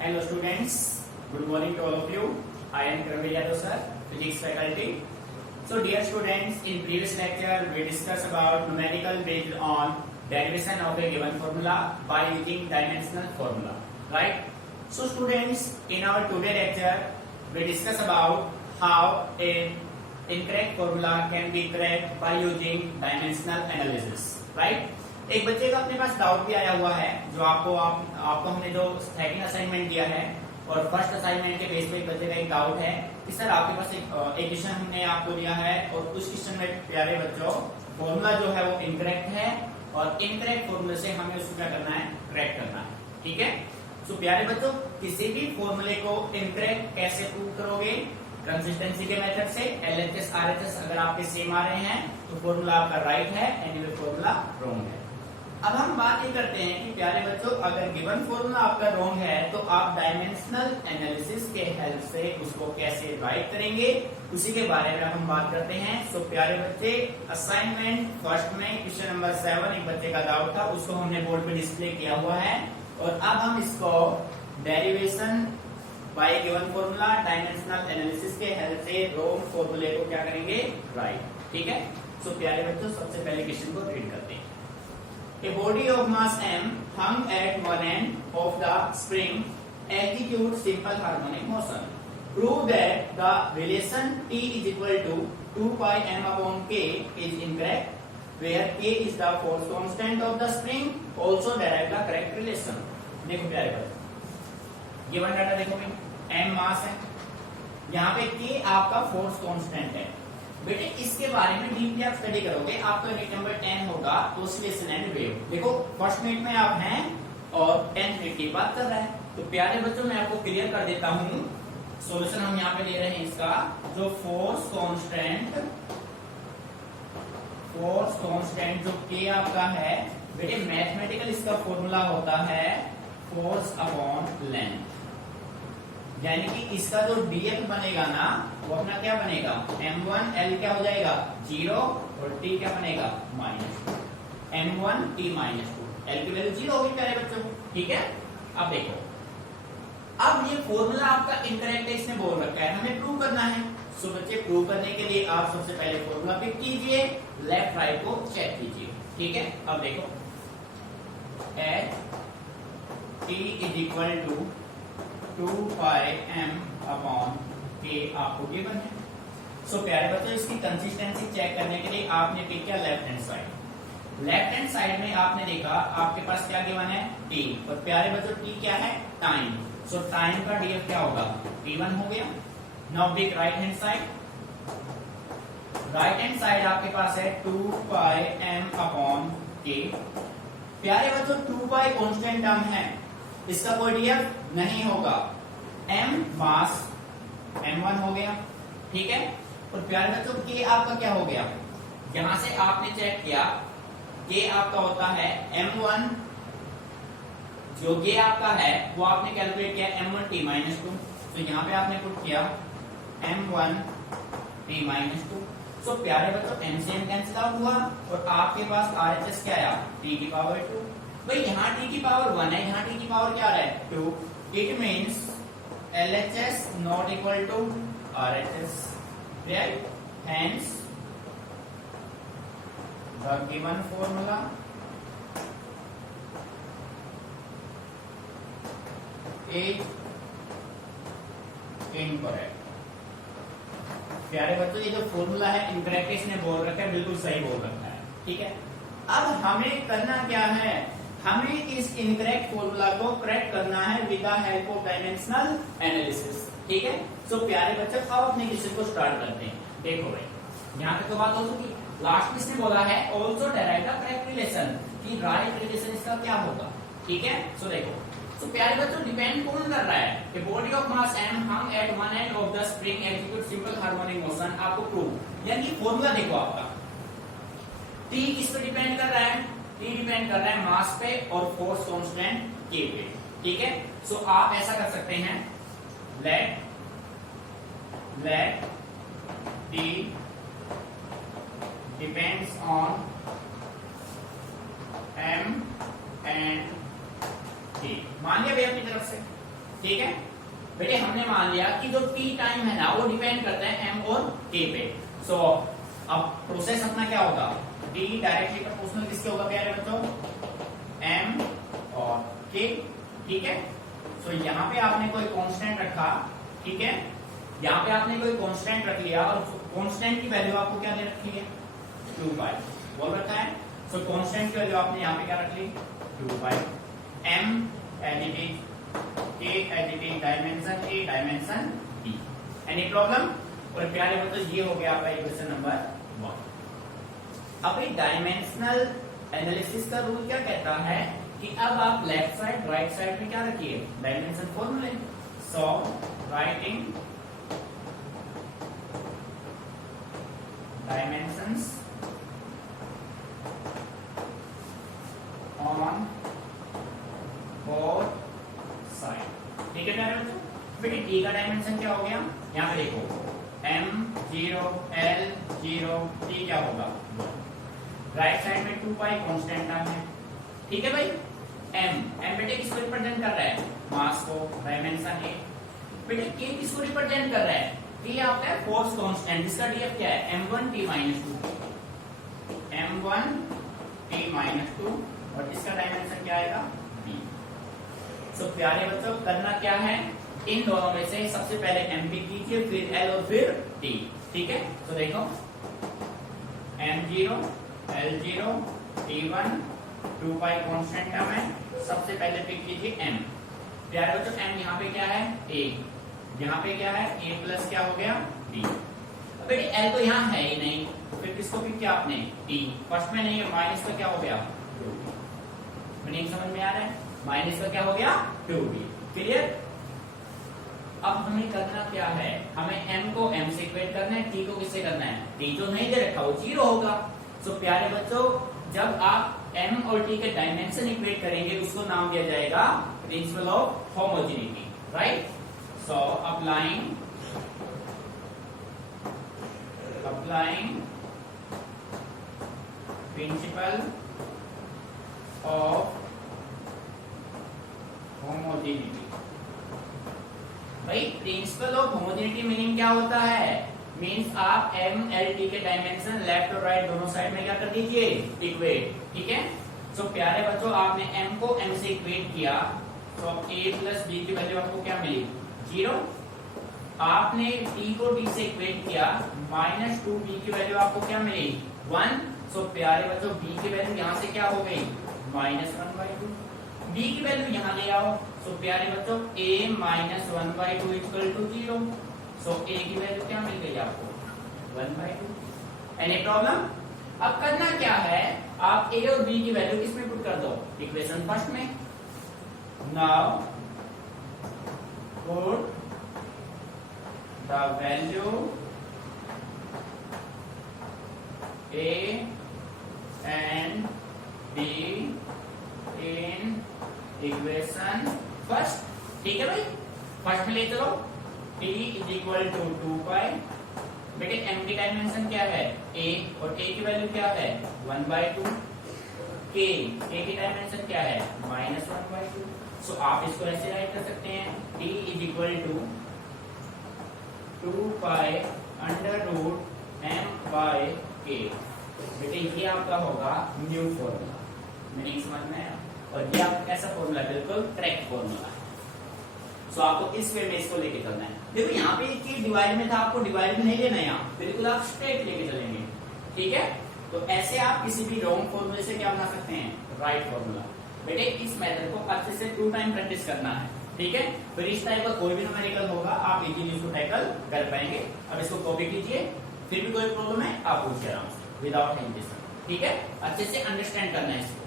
Hello students, good morning to all of you. I am Praveen Yadav sir, physics faculty. So dear students, in previous lecture we discussed about numerical based on derivation of a given formula by using dimensional formula, right? So students, in our today lecture we discuss about how a incorrect formula can be correct by using dimensional analysis, right? एक बच्चे का अपने पास doubt भी आया हुआ है जो आपको हमने जो सेकंड असाइनमेंट दिया है और फर्स्ट असाइनमेंट के बेस पे एक बच्चे का एक डाउट है कि सर आपके पास एक क्वेश्चन हमने आपको दिया है और उस क्वेश्चन में प्यारे बच्चों फॉर्मूला जो है वो इनकरेक्ट है और इनकरेक्ट फॉर्मूले से हमें उसको क्या करना है, करेक्ट करना है। ठीक है, सो प्यारे बच्चों किसी भी फॉर्मूले को इनकरेक्ट कैसे प्रूव करोगे? कंसिस्टेंसी के मेथड से। एलएचएस आरएचएस अगर आपके सेम आ रहे हैं तो फॉर्मूला आपका राइट है, एनीवे फॉर्मूला रॉन्ग है। अब हम बात ये करते हैं कि प्यारे बच्चों अगर गिवन फॉर्मूला आपका रॉन्ग है तो आप डायमेंशनल एनालिसिस के हेल्प से उसको कैसे राइट करेंगे, उसी के बारे में हम बात करते हैं। सो प्यारे बच्चे, असाइनमेंट फर्स्ट में क्वेश्चन नंबर 7 एक बच्चे का डाउट था, उसको हमने बोर्ड पे डिस्प्ले किया हुआ है और अब हम इसको derivation bye given formula dimensional analysis के हेल्प से रॉन्ग फॉर्मूले को क्या करेंगे, राइट। ठीक है, सो प्यारे बच्चों सबसे पहले क्वेश्चन को रीड करते हैं। A body of mass m hung at one end of the spring executes simple harmonic motion. Prove that the relation T is equal to 2 pi m upon k is incorrect, where k is the force constant of the spring. Also derive the correct relation. देखो प्यारे बच्चों, given data देखो भाई, m मास है, यहाँ पे k आपका force constant है। बेटे इसके बारे में डीपली आप स्टडी करोगे, आपका यूनिट नंबर 10 होगा ऑसिलेशन एंड वेव। देखो फर्स्ट मिनट में आप हैं और 10th मिनट की बात कर रहा है, तो प्यारे बच्चों मैं आपको क्लियर कर देता हूं। सॉल्यूशन हम यहाँ पे ले रहे हैं इसका, जो फोर्स कांस्टेंट जो के आपका है बेटे, मैथमेटिकल इसका फॉर्मूला होता है फोर्स अपॉन लेंथ, यानी कि इसका जो डीएफ बनेगा ना वो अपना क्या बनेगा, m1 l क्या हो जाएगा 0 और t क्या बनेगा -2, m1 t -2, l की वैल्यू 0 होगी प्यारे बच्चों। ठीक है, अब देखो, अब ये फॉर्मूला आपका इनकरेक्ट है, इसने बोल रखा है हमें प्रूव करना है। सो बच्चे प्रूव करने के लिए आप सबसे पहले फॉर्मूला पिक कीजिए, लेफ्ट राइट को चेक कीजिए। ठीक है, अब देखो t is equal to 2 pi m upon k आपको गिवन है। सो प्यारे बच्चों इसकी कंसिस्टेंसी चेक करने के लिए आपने पिक किया left hand side. Left hand side में आपने देखा आपके पास क्या गिवन है, t, और प्यारे बच्चों t क्या है, टाइम। सो टाइम का डीएफ क्या होगा, t1 हो गया। Now pick right hand side. Right hand side आपके पास है 2 pi m अपॉन k। प्यारे बच्चों 2 pi कांस्टेंट टर्म है, इसका कोई डीएफ नहीं होगा। m मास m1 हो गया, ठीक है, और प्यारे बच्चों k आपका क्या हो गया, यहां से आपने चेक किया k आपका होता है m1, जो k आपका है वो आपने कैलकुलेट किया m1 t -2, तो यहां पे आपने पुट किया m1 t -2। सो प्यारे बच्चों m से m कैंसिल आउट हुआ और आपके पास RHS क्या आया, t की पावर 2। भाई यहाँ t की पावर 1 है, यहाँ t की पावर क्या आ रहा है 2, it means LHS not equal to RHS, right? Hence the given formula is incorrect। प्यारे बच्चों ये जो फॉर्मूला है इनकरेक्ट, इसने बोल रखा है, बिल्कुल सही बोल रखा है। ठीक है, अब हमें करना क्या है, हमें इस इनकरेक्ट फॉर्मूला को करेक्ट करना है with the help of dimensional analysis. ठीक है, सो प्यारे बच्चों अब अपने क्वेश्चन को स्टार्ट करते हैं। देखो भाई यहाँ पे तो बात हो चुकी, लास्ट में इसने बोला है also derive the correct relation, कि राइट रिलेशन इसका क्या होगा। ठीक है, सो देखो, तो प्यारे बच्चों डिपेंड कौन कर रहा है, कि body of mass m hung at one end of the spring execute simple harmonic motion, आपको प्रूव, यानी फॉर्मूला देखो आपका t किस पे डिपेंड कर रहा है, t डिपेंड कर रहा है मास पे और फोर्स कांस्टेंट k पे। ठीक है, सो आप ऐसा कर सकते हैं, let t depends on m and मान लिया भैया अपनी तरफ से, ठीक है बेटे, हमने मान लिया कि जो टी टाइम है ना वो डिपेंड करता है एम और के पे। सो अब प्रोसेस अपना क्या होगा, टी डायरेक्टली प्रोपोर्शनल किसके होगा प्यारे बच्चों, एम और के। ठीक है, सो यहाँ पे आपने कोई कांस्टेंट रखा, ठीक है, यहाँ पे आपने कोई कांस्टेंट रख लिया और कांस्टेंट की वैल्यू आपको क्या दे रखी है, 2 पाई बोल रखा है। सो कांस्टेंट की वैल्यू आपने यहाँ पे क्या रख ली, 2 pi. M additive, K additive, dimension A, dimension B. Any problem? और प्यारे बच्चों ये हो गया आपका इक्वेशन नंबर 1। अब एक डायमेंशनल एनालिसिस का रूल क्या कहता है कि अब आप लेफ्ट साइड राइट साइड में क्या रखिए, डायमेंशन फॉर्मूले। So writing dimensions on both side. ठीक है प्यारे बच्चों, बेटे टी का डायमेंशन क्या हो गया, यहाँ पे देखो m 0 l 0 t क्या होगा 1। राइट साइड में 2 पाई कांस्टेंट टर्म है, ठीक है भाई। m बेटे किसको रिप्रेजेंट कर रहा है, मास को, डायमेंशन ए। बेटे k किसको रिप्रेजेंट कर रहा है, t आपका है फोर्स कांस्टेंट, जिसका df क्या है, m1 t - 2, m1 t - 2, और इसका डायमेंशन क्या आएगा, b। सो प्यारे बच्चों करना क्या है, इन दोनों में से सबसे पहले m पिक कीजिए, फिर l और फिर t। ठीक है, तो देखो m0 l0 t1 2 पाई कांस्टेंट टर्म है, सबसे पहले पिक कीजिए m। प्यारे बच्चों m यहाँ पे क्या है, a, यहाँ पे क्या है, a प्लस क्या हो गया b। अब बेटे l तो यहाँ है ही नहीं, फिर किसको पिक किया आपने, t। फर्स्ट में नहीं है, माइनस का क्या हो गया 2b। मीनिंग समझ में आ रहा है, माइनस का क्या हो गया 2b। क्लियर? अब हमें करना क्या है, हमें m को m से इक्वेट करना है, t को किससे करना है, t जो नहीं दे रखा वो 0 होगा। सो प्यारे बच्चों जब आप m और t के डायमेंशन इक्वेट करेंगे उसको नाम दिया जाएगा principle of homogeneity, right. So applying principle of homogeneity. भाई प्रिंसिपल ऑफ होमोजेनिटी मीनिंग क्या होता है, मींस आप m l t के डायमेंशन लेफ्ट और राइट दोनों साइड में क्या कर दीजिए, इक्वेट। ठीक है, सो प्यारे बच्चों आपने m को m से इक्वेट किया, तो अब a प्लस b की वैल्यू आपको क्या मिली 0। आपने t को t से इक्वेट किया, माइनस 2b की वैल्यू आपको क्या मिली 1। सो प्यारे बच्चों b की वैल्यू यहाँ से क्या हो गई -1/2, b की वैल्यू यहाँ ले आओ। सो प्यारे बच्चों a - 1/2 = 0। सो a की वैल्यू क्या मिल गई आपको 1/2। Any problem? अब करना क्या है, आप a और b की वैल्यू किसमें पुट कर दो, इक्वेशन फर्स्ट में। Now put the value a and b in equation first. ठीक है भाई, फर्स्ट में ले चलो, t = 2 पाई। बेटे m की डायमेंशन क्या है a, और a की वैल्यू क्या है 1/2। k की डायमेंशन क्या है -1/2। सो आप इसको ऐसे राइट कर सकते हैं, t = 2 पाई √m/k। बेटे ये आपका होगा न्यू फॉर्मूला, मीनिंग समझ में आया। और ये आपका कैसा फॉर्मूला, बिल्कुल करेक्ट फॉर्मूला है। सो आपको इस वे में इसको लेके चलना है। देखो यहाँ पे कि डिवाइड में था, आपको डिवाइड में नहीं लेना है, यहाँ बिल्कुल आप स्ट्रेट लेके चलेंगे। ठीक है, तो ऐसे आप किसी भी रॉन्ग फॉर्मूले से क्या बना सकते हैं, राइट फॉर्मूला। बेटे इस मेथड को अच्छे से 2 टाइम प्रैक्टिस करना है। ठीक है, फिर इस टाइप का कोई भी न्यूमेरिकल होगा आप इजीली उसको टैकल कर पाएंगे। अब इसको कॉपी कीजिए, फिर भी कोई प्रॉब्लम है आप पूछिए आराम से विदाउट हेजिटेशन। ठीक है, अच्छे से अंडरस्टैंड करना है इसको।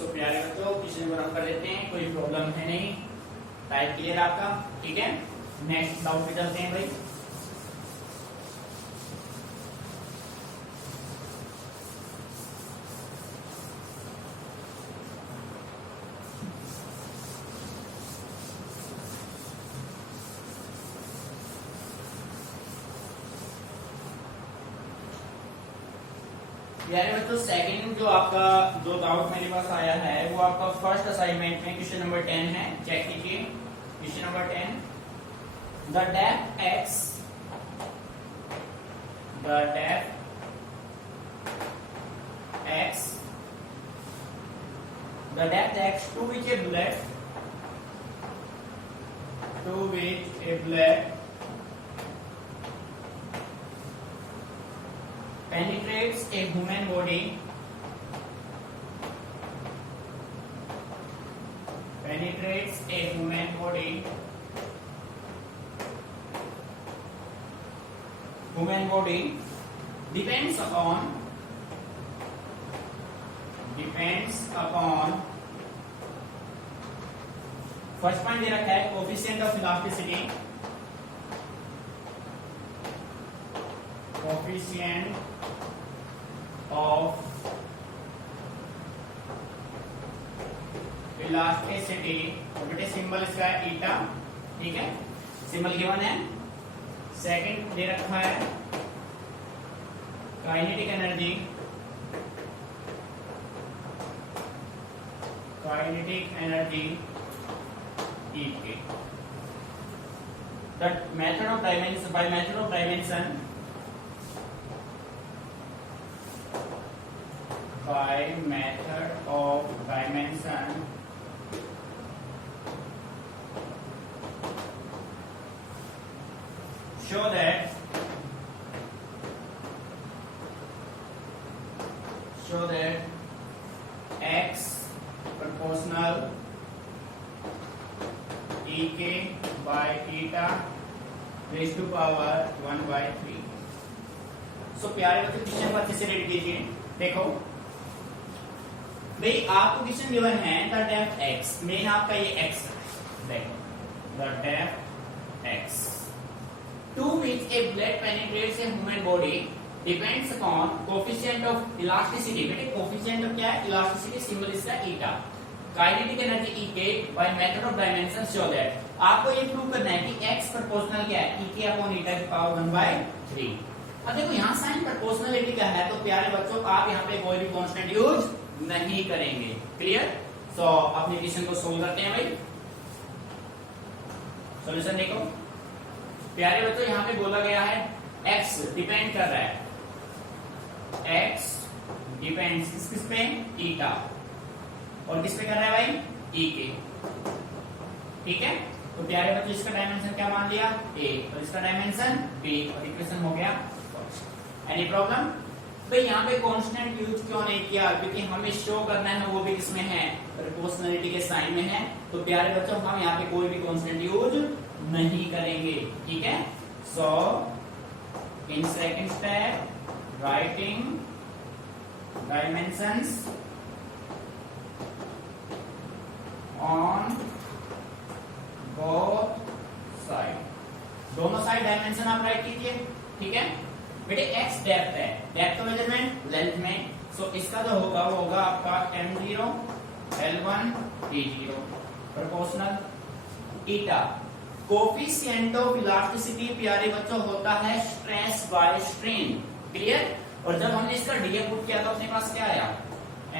सो प्यारे बच्चों क्वेश्चन को रन कर लेते हैं, कोई प्रॉब्लम है नहीं, टाइप क्लियर आपका, ठीक है। नेक्स्ट डाउट पे चलते हैं भाई। यानी बच्चों सेकंड जो आपका जो डाउट मेरे पास आया है वो आपका फर्स्ट असाइनमेंट में क्वेश्चन नंबर 10 है, चेक कीजिए। Question number 10, the depth x to which a bullet penetrates a human body depends upon first point दे रखा है कोफिशिएंट ऑफ इलास्टिसिटी, और बेटे सिंबल इसका है ईटा, ठीक है, सिंबल गिवन है। सेकंड दे रखा है काइनेटिक एनर्जी, E के। The method of dimension, by method of dimension, show that x proportional ek by eta raised to power 1/3। सो प्यारे बच्चों क्वेश्चन को अच्छे से रीड कीजिए। देखो भाई आपको क्वेश्चन गिवन है द डेप्थ x, मेन आपका ये x, देखो the depth x to which a bullet penetrates a human body depends upon coefficient of elasticity। बेटे coefficient of क्या है? elasticity, सिंबल इसका eta। काइनेटिक एनर्जी E के by method of dimension show that, आपको ये prove करना है कि x प्रोपोर्शनल क्या है, E के अपॉन eta की पावर 1/3। अब देखो यहाँ साइन प्रोपोर्शनलिटी का है, तो प्यारे बच्चों आप यहाँ पे कोई भी कांस्टेंट यूज नहीं करेंगे, क्लियर। सो अपने क्वेश्चन को सोल्व करते हैं भाई। सॉल्यूशन देखो प्यारे बच्चों, यहाँ पे बोला गया है x डिपेंड कर रहा है, x डिपेंड्स किस पे, ईटा, और किस पे कर रहा है भाई, E के, ठीक है। तो प्यारे बच्चों इसका डायमेंशन क्या मान लिया, a, और इसका डायमेंशन b, और इक्वेशन हो गया। एनी प्रॉब्लम भाई? यहाँ पे कांस्टेंट यूज क्यों नहीं किया, क्योंकि हमें शो करना है वो भी किसमें है, प्रोपोर्शनलिटी के साइन में है। तो प्यारे बच्चों हम यहाँ पे कोई भी कांस्टेंट यूज नहीं करेंगे, ठीक है। So in second step writing dimensions on both side, दोनों साइड डायमेंशन आप राइट कीजिए, ठीक है। बेटे x डेप्थ है, डेप्थ का मेजरमेंट लेंथ में, सो इसका जो होगा वो होगा आपका m0 L1 d0 proportional eta. Coefficient of elasticity प्यारे बच्चों होता है स्ट्रेस बाय स्ट्रेन, क्लियर। और जब हमने इसका डीएफ पुट किया तो अपने पास क्या आया,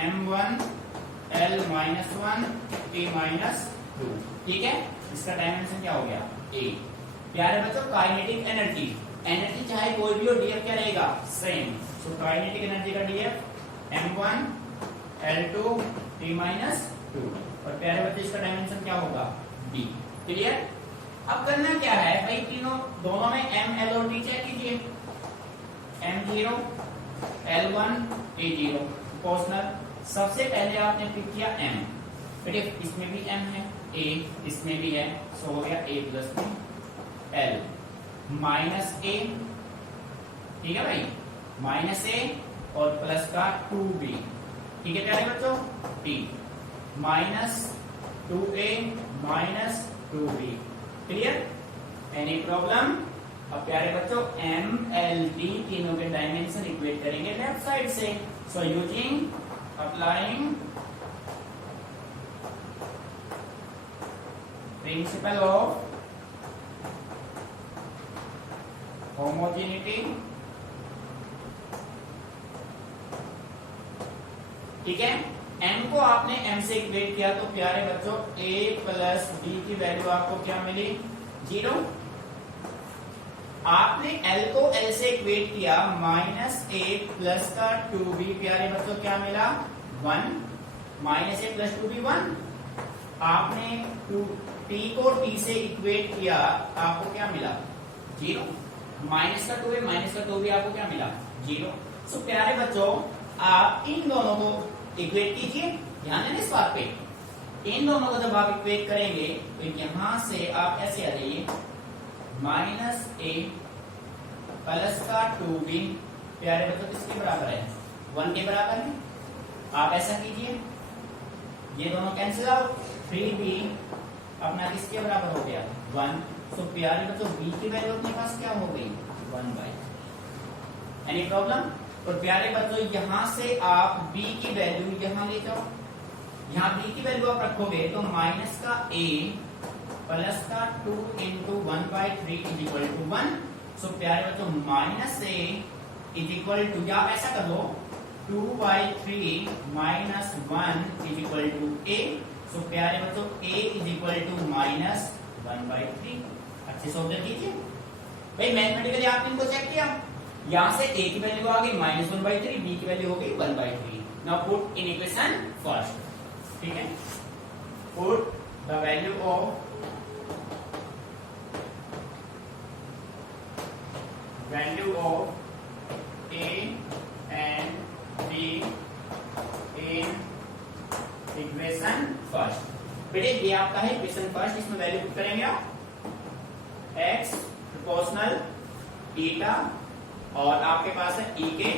m1 L-1 T-2, ठीक है। इसका डायमेंशन क्या हो गया, a। प्यारे बच्चों काइनेटिक एनर्जी, एनर्जी चाहे कोई भी हो, डीएफ क्या रहेगा, सेम। सो काइनेटिक एनर्जी का डीएफ m1 L2 T-2, और प्यारे बच्चों इसका डायमेंशन क्या होगा, b, क्लियर। अब करना क्या है भाई, तीनों दोनों में m, l और t चेक कीजिए, m0 L1 T0 प्रोपोर्शनल। सबसे पहले आपने पिक किया m, बेटे इसमें भी m है, a इसमें भी है, सो हो गया a plus l minus a, ठीक है भाई, माइनस a और प्लस का 2b, ठीक है प्यारे बच्चों, t। -2a -2b। Clear? Any problem? अब प्यारे बच्चों MLD तीनों के डायमेंशन इक्वेट करेंगे लेफ्ट साइड से। So using applying principle of homogeneity, ठीक है। m को आपने m से इक्वेट किया तो प्यारे बच्चों a प्लस b की वैल्यू आपको क्या मिली? 0। आपने l को l से इक्वेट किया -a प्लस का 2b, प्यारे बच्चों क्या मिला? 1। -a plus 2b 1। आपने t को t से इक्वेट किया, आपको क्या मिला? 0। माइनस का 2a माइनस का 2b आपको क्या मिला? 0। सो प्यारे बच्चों आप इन दोनों को इक्वेट कीजिए। ध्यान देना इस बात पे, इन दोनों को जब आप इक्वेट करेंगे तो यहां से आप ऐसे आ जाइए, -a प्लस का 2b प्यारे बच्चों किसके बराबर है? 1 के बराबर है। आप ऐसा कीजिए, ये दोनों कैंसिल आउट, 3b अपना किसके बराबर हो गया? 1। सो प्यारे बच्चों b की वैल्यू अपने पास क्या हो गई? 1/। Any problem? और प्यारे बच्चों यहां से आप b की वैल्यू यहां ले जाओ, यहां b की वैल्यू आप रखोगे तो माइनस का a प्लस का 2 इंटू 1/3 इज इक्वल टू 1। सो प्यारे बच्चों -a इज इक्वल टू, या आप ऐसा कर लो 2/3 minus 1 is equal to a। So प्यारे बच्चों a इज इक्वल टू -1/3। अच्छे से ऑब्जर्व कीजिए भाई, मैथमेटिकली आपने इनको चेक किया, यहां से a की वैल्यू आ गई -1/3, b की वैल्यू हो गई 1/3। Now put in equation first, ठीक है। Put the value of a and b in equation first. बेटे ये आपका है इक्वेशन फर्स्ट, इसमें वैल्यू पुट करेंगे आप x प्रोपोर्शनल थीटा और आपके पास है e के।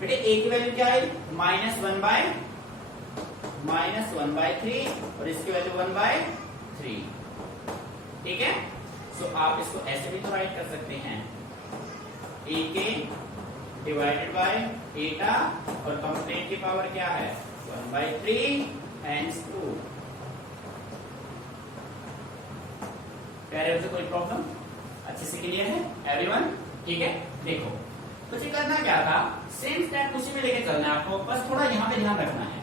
बेटे a की वैल्यू क्या है? -1/3 और इसकी वैल्यू 1/3, ठीक है। सो आप इसको ऐसे भी तो राइट कर सकते हैं, a के डिवाइडेड बाय थीटा और कंप्लेंट की पावर क्या है? 1/3 एंड 2। प्यारे बच्चों कोई प्रॉब्लम? अच्छे से क्लियर है एवरीवन? ठीक है। देखो तो ये करना क्या था, सेम स्टेप उसी में लेके चलना है आपको, बस थोड़ा यहाँ पे ध्यान रखना है।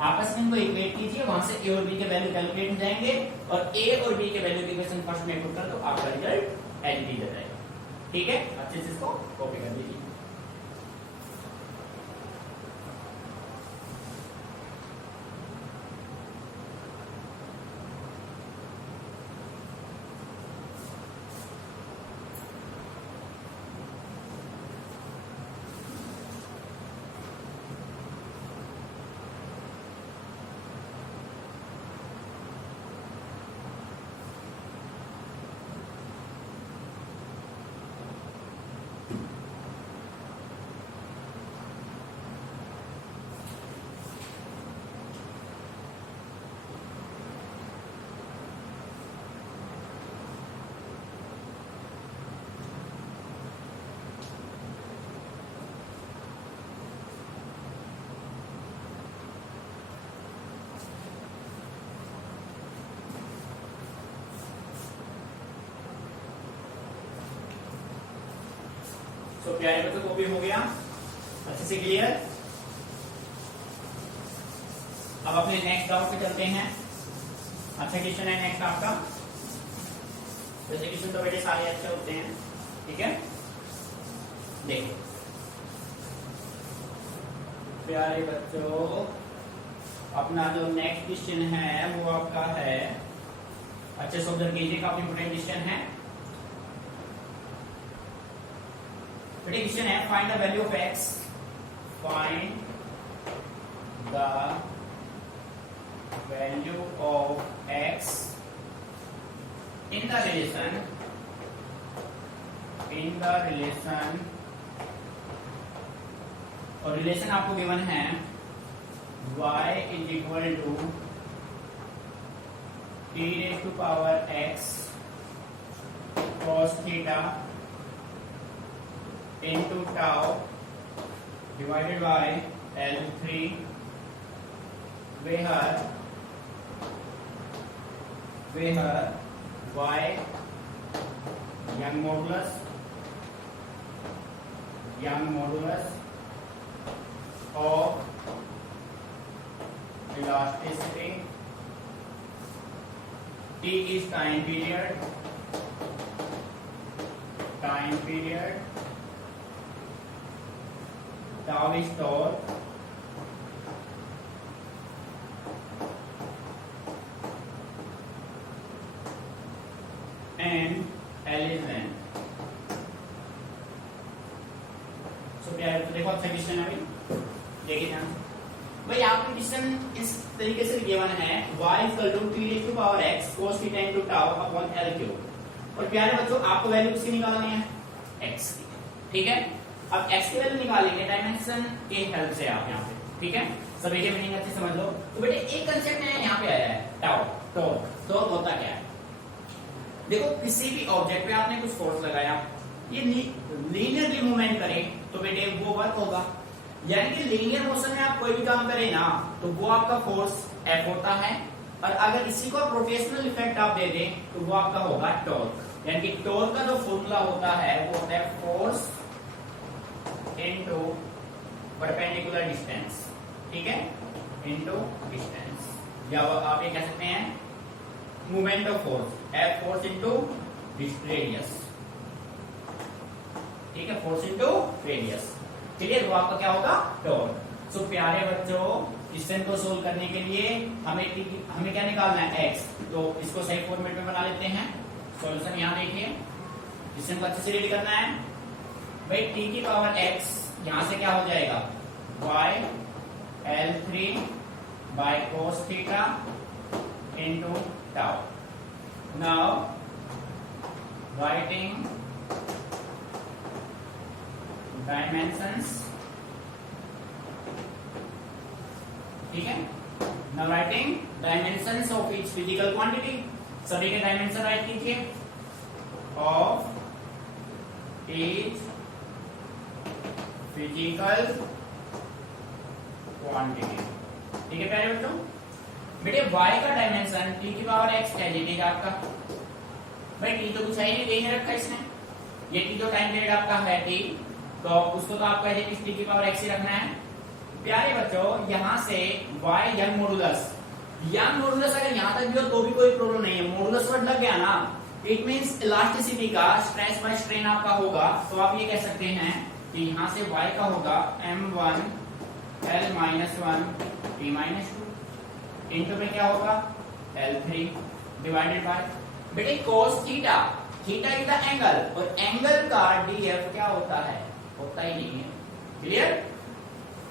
आपस में इनको इक्वेट कीजिए, वहां से a और b के वैल्यू कैलकुलेट हो जाएंगे और a और b के वैल्यू की इक्वेशन फर्स्ट में पुट कर दो, आपका रिजल्ट एज इट इज आ जाएगा। ठीक है, अच्छे से इसको कॉपी कर लीजिए। तो प्यारे बच्चों कॉपी हो गया, अच्छे से क्लियर। अब अपने नेक्स्ट डाउट पे चलते हैं। अच्छा क्वेश्चन है नेक्स्ट आपका, वैसे क्वेश्चन तो बेटे सारे अच्छे होते हैं, ठीक है। देखो प्यारे बच्चों, अपना जो नेक्स्ट क्वेश्चन है वो आपका है, अच्छे से ऑब्जर्व कीजिए, काफी इंपोर्टेंट क्वेश्चन है। क्वेश्चन है find the value of x, find the value of x in the relation और रिलेशन आपको गिवन है y is equal to t raise to power x cos theta into tau divided by L3 where y young modulus of elasticity, t is time period, tau is torque, and L is length. So प्यारे तो देखो अच्छा question है भाई, देखिए ध्यान से भाई आपको क्वेश्चन इस तरीके से गिवन है y equal to t raise to power x cos theta into tau upon L cube. और प्यारे बच्चों आपको वैल्यू किसकी निकालनी है, x की, ठीक है। अब x की वैल्यू निकालेंगे डायमेंशन के हेल्प से आप यहाँ पे, ठीक है। सभी के मीनिंग अच्छे समझ लो। तो बेटे एक कांसेप्ट है यहाँ पे आया है टाउ, तो होता क्या है, देखो किसी भी ऑब्जेक्ट पे आपने कुछ फोर्स लगाया, ये लीनियरली मूवमेंट करे तो बेटे वो वर्क होगा, यानी कि लीनियर मोशन में आप कोई भी काम करें ना तो वो आपका फोर्स F होता है, और अगर इसी को रोटेशनल इफेक्ट आप दे दें तो वो आपका होगा टॉर्क। यानी कि टॉर्क का जो फॉर्मूला होता है वो होता है फोर्स इनटू परपेंडिकुलर डिस्टेंस, ठीक है, इनटू डिस्टेंस, या आप ये कह सकते हैं movement of force, F force into radius, ठीक है, फोर्स इनटू रेडियस, क्लियर। वो आपका क्या होगा टॉर्क। सो प्यारे बच्चों क्वेश्चन को सोल्व करने के लिए हमें क्या निकालना है, x। तो इसको सही फॉर्मेट में बना लेते हैं। सॉल्यूशन यहाँ देखिए, क्वेश्चन को अच्छे से रेडी करना है भाई। t की पावर x यहां से क्या हो जाएगा, y L3 by cos theta into tau. Now writing dimensions, ठीक है। Now writing dimensions of each physical quantity, सभी के डायमेंशन राइट कीजिए, of each physical quantity, ठीक है प्यारे बच्चों। बेटे y का डायमेंशन t की पावर x है, ये आपका भाई t तो कुछ है ही नहीं, दे रखा इसने, ये t तो टाइम पीरियड आपका है t, तो उसको तो आपको एज t की पावर x ही रखना है। प्यारे बच्चों यहाँ से y यंग मॉडुलस अगर यहाँ तक भी हो तो भी कोई प्रॉब्लम नहीं है, मॉडुलस वर्ड लग गया ना, इट मींस इलास्टिसिटी का स्ट्रेस बाय स्ट्रेन आपका होगा। तो आप ये कह सकते हैं कि यहाँ से y का होगा m1 L-1 t-2 इनटू में क्या होगा L3 डिवाइडेड बाय बेटे cos theta is the angle, और एंगल का df क्या होता है, होता ही नहीं है, क्लियर।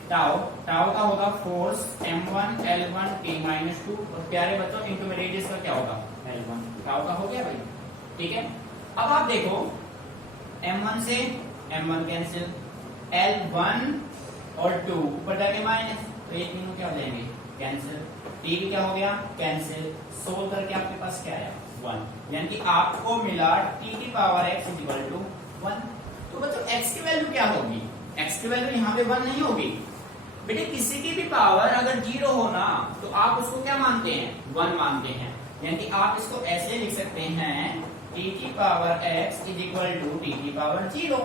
टाउ का होगा फोर्स m1 L1 t-2, और प्यारे बच्चों इनटू में रेडियस का क्या होगा L1, टाउ का हो गया भाई, ठीक है। अब आप देखो m1 से m1 कैंसिल, L1 और 2 ऊपर जाके माइनस, तो एक तीनों क्या हो जाएंगे कैंसिल, t भी क्या हो गया कैंसिल, सोल्व करके आपके पास क्या आया 1, यानी कि आपको मिला t की पावर x = 1। तो बच्चों x की वैल्यू क्या होगी, x की वैल्यू यहाँ पे 1 नहीं होगी बेटे, किसी की भी पावर अगर 0 हो ना तो आप उसको क्या मानते हैं 1 मानते हैं, यानी कि आप इसको ऐसे लिख सकते हैं t की पावर x = t की पावर 0।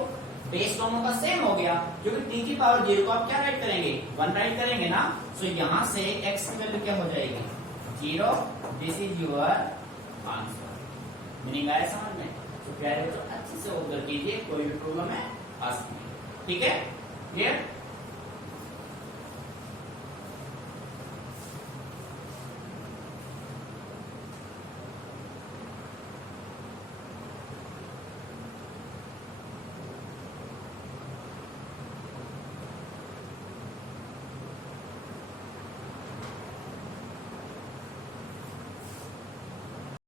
बेस दोनों का सेम हो गया, क्योंकि t की पावर 0 को आप क्या राइट करेंगे 1 राइट करेंगे ना। सो यहां से x की वैल्यू क्या हो जाएगी 0, this is your answer. Meaning आया समझ में। तो प्यारे बच्चों अच्छे से ऑब्जर्व कीजिए, कोई भी प्रॉब्लम है आस्क मी, ठीक है, क्लियर।